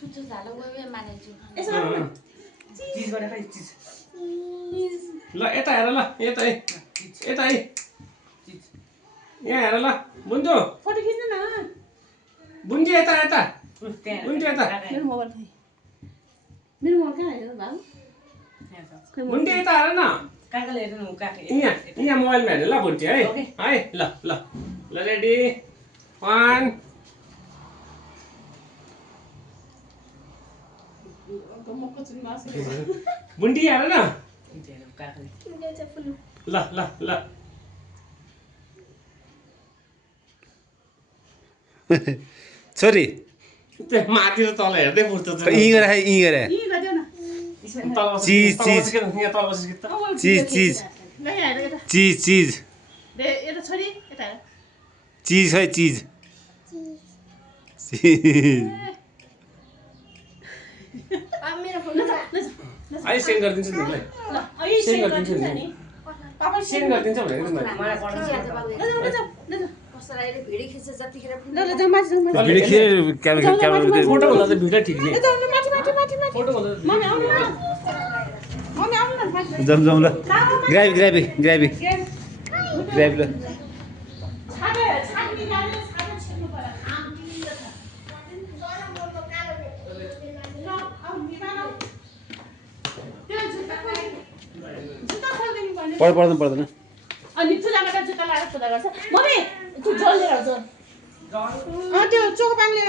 छुच्चो झाला वे मानेछु यसो गर्नु न चिज गरेर खै चिज ल यता हेर ल यता है यता है यहाँ हेर ल बुन्जु फोटो खिच्नु न बुन्जी यता यता त्यहाँ बुन्जी यता मेरो मोबाइल कहाँ हेर बाबु बुन्जी यता हेर न काकाले हेर्नु न काका यहाँ मोबाइलमा हेर्नु ल बुन्जी है है ल ल ल रेडी 1 बुन्टी हेर न ल ल ल छोरी त्यो माथि र तल हेर्दै पुग्छ यी गरे यी गरे चीज चीज यहाँ तल बसेछ त चीज चीज चीज चीज एउटा छोरी यता चीज है चीज अहिले सेन्ड गरिदिन्छु नि सेन्ड गरिदिन्छु नि सेन्ड गरिदिन्छ भनेको भिडियो खिच्छ जतिखेर पनि भिडियो खिचेर क्यामेरा फोटो भन्दा त भिडियो ठिक नि फोटो भन्दा जाउँ जाउँ ल ग्राबी ग्राबी ग्राबी ग्राबी ल पर्दैन पर्दैन अनि चुलाबाट जुत्ता लगाएर पूजा गर्छ मम्मी तँ जल लिएर आउँछ त्यो चोकोपाङले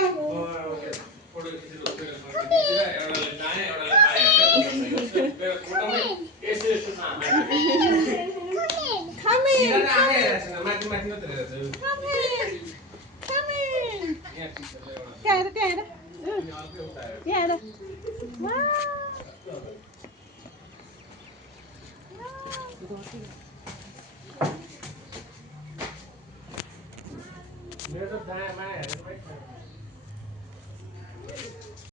मेरो त दायाँ माया हेरेर